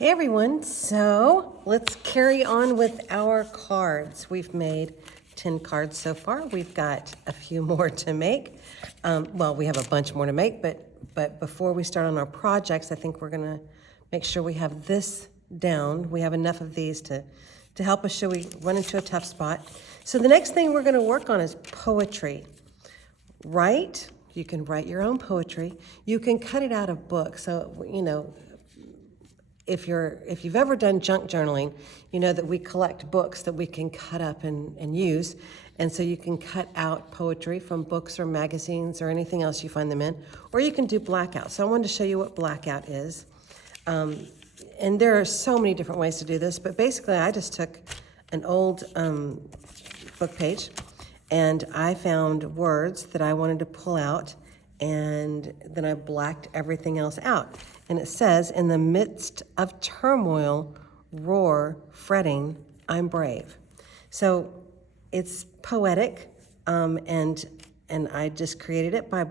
Hey everyone, so let's carry on with our cards. We've made 10 cards so far. We've got a few more to make. Well, we have a bunch more to make, but before we start on our projects, I think we're gonna make sure we have this down. We have enough of these to help us show we run into a tough spot. So the next thing we're gonna work on is poetry. Write, you can write your own poetry. You can cut it out of books. So, you know, if you've ever done junk journaling, you know that we collect books that we can cut up and use. And so you can cut out poetry from books or magazines or anything else you find them in, or you can do blackout. So I wanted to show you what blackout is. And there are so many different ways to do this, but basically I just took an old book page and I found words that I wanted to pull out, and then I blacked everything else out. And it says, in the midst of turmoil, roar, fretting, I'm brave. So it's poetic, and I just created it by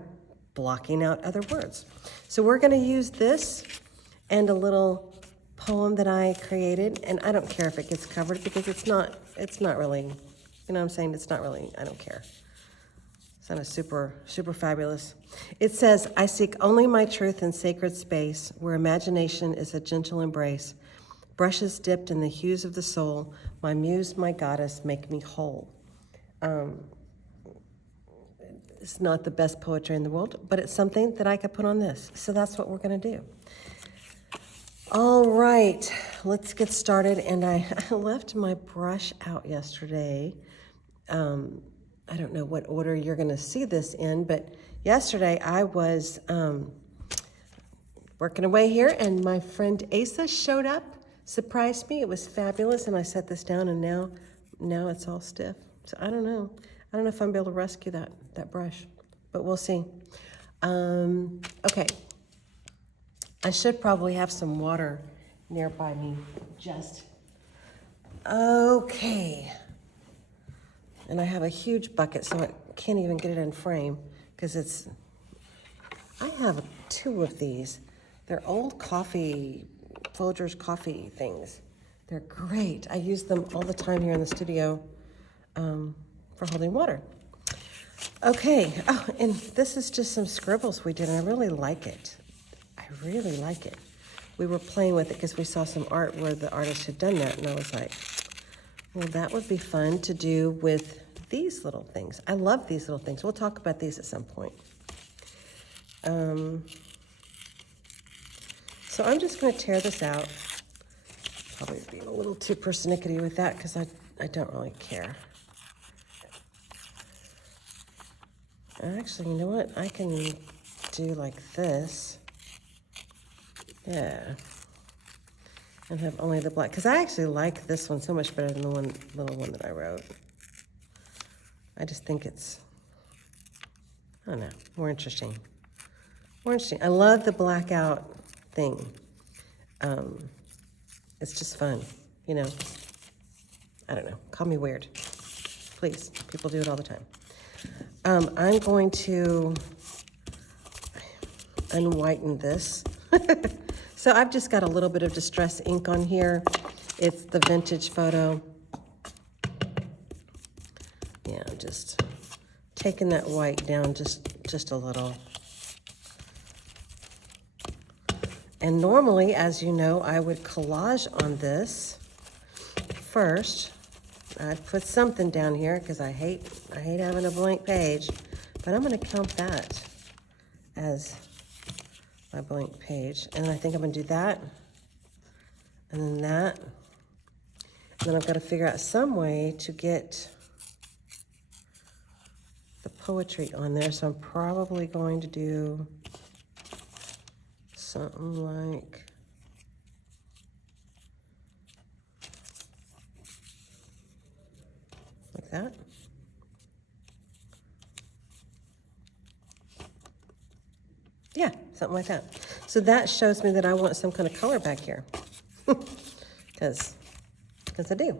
blocking out other words. So we're gonna use this and a little poem that I created, and I don't care if it gets covered because it's not really, you know what I'm saying? It's not really, I don't care. It's not a super fabulous. It says, I seek only my truth in sacred space, where imagination is a gentle embrace. Brushes dipped in the hues of the soul, my muse, my goddess, make me whole. It's not the best poetry in the world, but it's something that I could put on this. So that's what we're gonna do. All right, let's get started. And I left my brush out yesterday. I don't know what order you're gonna see this in, but yesterday I was working away here and my friend Asa showed up, surprised me. It was fabulous, and I set this down and now it's all stiff. So I don't know if I'm gonna be able to rescue that brush, but we'll see. Okay, I should probably have some water nearby me, okay. And I have a huge bucket, so I can't even get it in frame because I have 2 of these. They're old Folgers coffee things. They're great. I use them all the time here in the studio for holding water. Okay, oh, and this is just some scribbles we did, and I really like it. I really like it. We were playing with it because we saw some art where the artist had done that, and I was like, well, that would be fun to do with these little things. I love these little things. We'll talk about these at some point. So I'm just going to tear this out. Probably being a little too persnickety with that because I don't really care. Actually, you know what? I can do like this. Yeah. And have only the black, because I actually like this one so much better than the little one that I wrote. I just think it's, I don't know, more interesting. I love the blackout thing. It's just fun, you know. I don't know, call me weird. Please, people do it all the time. I'm going to unwhiten this. So I've just got a little bit of distress ink on here. It's the vintage photo. Yeah, I'm just taking that white down just a little. And normally, as you know, I would collage on this first. I'd put something down here because I hate having a blank page, but I'm gonna count that as my blank page. And I think I'm gonna do that, and then that. And then I've got to figure out some way to get the poetry on there. So I'm probably going to do something like that. Yeah, something like that. So that shows me that I want some kind of color back here. Because I do.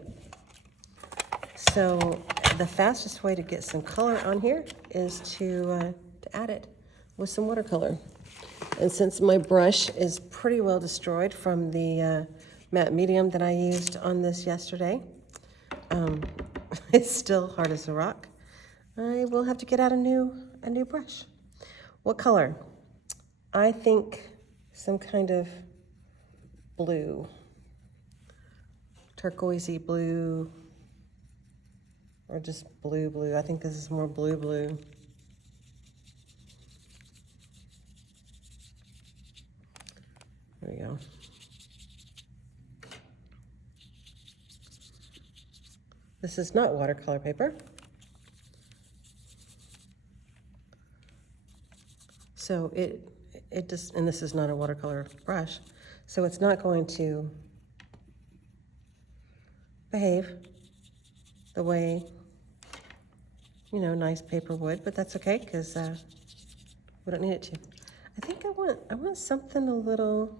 So the fastest way to get some color on here is to add it with some watercolor. And since my brush is pretty well destroyed from the matte medium that I used on this yesterday, it's still hard as a rock. I will have to get out a new brush. What color? I think some kind of blue, turquoisey blue, or just blue. I think this is more blue. There we go. This is not watercolor paper. So it just, and this is not a watercolor brush, so it's not going to behave the way, you know, nice paper would, but that's okay, because we don't need it to. I think I want something a little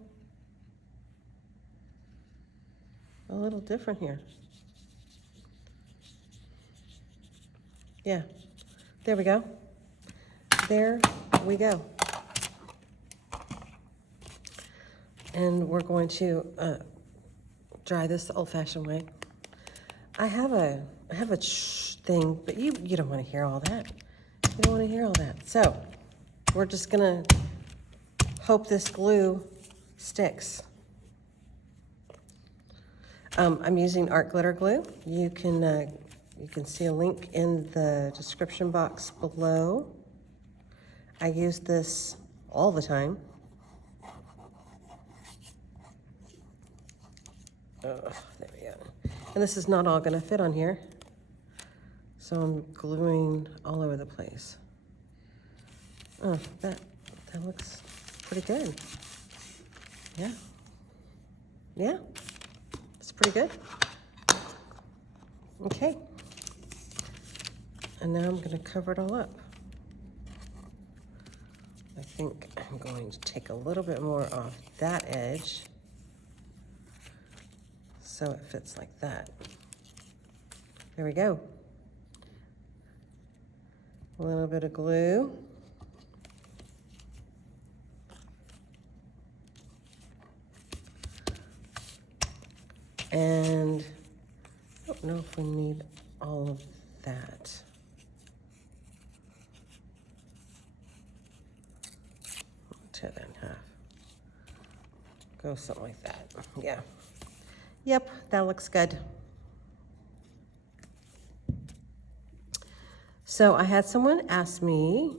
different here. Yeah, there we go. There we go. And we're going to dry this the old-fashioned way. I have a thing, but you don't want to hear all that. You don't want to hear all that. So we're just gonna hope this glue sticks. I'm using art glitter glue. You can see a link in the description box below. I use this all the time. Oh, there we go. And this is not all gonna fit on here, so I'm gluing all over the place. Oh, that looks pretty good. Yeah, it's pretty good. Okay, and now I'm gonna cover it all up. I think I'm going to take a little bit more off that edge so it fits like that. There we go. A little bit of glue. And I don't know if we need all of that. Tear that in half. Go something like that. Yeah. Yep, that looks good. So I had someone ask me,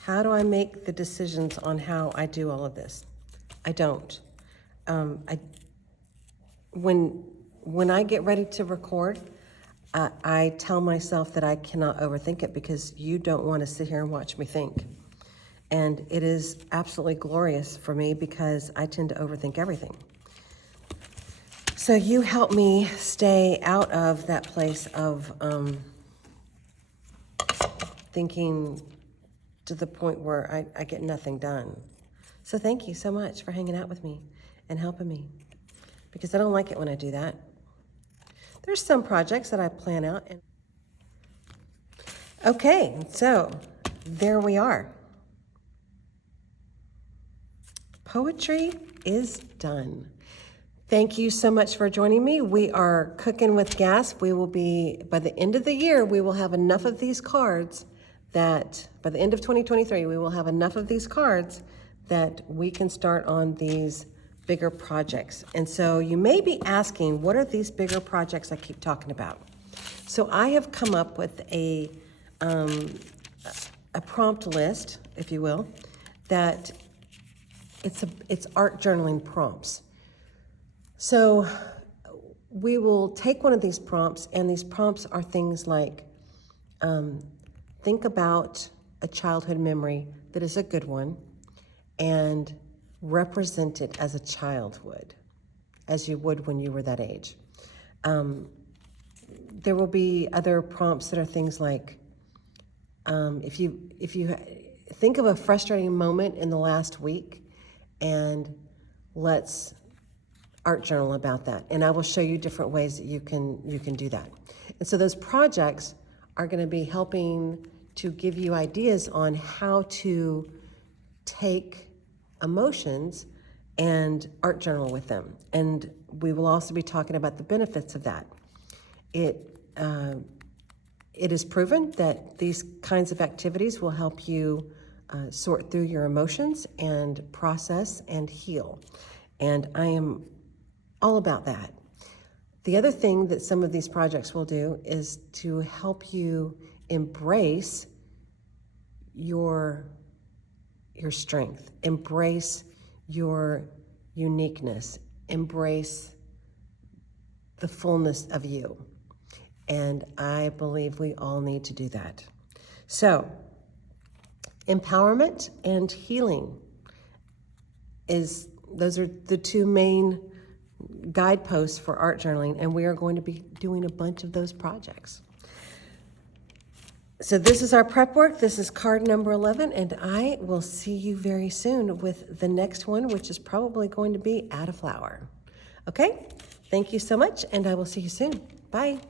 how do I make the decisions on how I do all of this? I don't. When I get ready to record, I tell myself that I cannot overthink it, because you don't want to sit here and watch me think. And it is absolutely glorious for me, because I tend to overthink everything. So you help me stay out of that place of thinking to the point where I get nothing done. So thank you so much for hanging out with me and helping me, because I don't like it when I do that. There's some projects that I plan out. Okay, so there we are. Poetry is done. Thank you so much for joining me. We are cooking with gas. We will be, by the end of the year, we will have enough of these cards that, by the end of 2023, we will have enough of these cards that we can start on these bigger projects. And so you may be asking, what are these bigger projects I keep talking about? So I have come up with a prompt list, if you will, that it's art journaling prompts. So we will take one of these prompts, and these prompts are things like, think about a childhood memory that is a good one, and represent it as a child would, as you would when you were that age. There will be other prompts that are things like, if you think of a frustrating moment in the last week, and let's art journal about that. And I will show you different ways that you can do that. And so those projects are going to be helping to give you ideas on how to take emotions and art journal with them. And we will also be talking about the benefits of that. It is proven that these kinds of activities will help you sort through your emotions and process and heal. And I am all about that. The other thing that some of these projects will do is to help you embrace your strength, embrace your uniqueness, embrace the fullness of you. And I believe we all need to do that. So, empowerment and healing those are the two main guideposts for art journaling, and we are going to be doing a bunch of those projects. So this is our prep work. This is card number 11, and I will see you very soon with the next one, which is probably going to be Add a Flower. Okay? Thank you so much, and I will see you soon. Bye.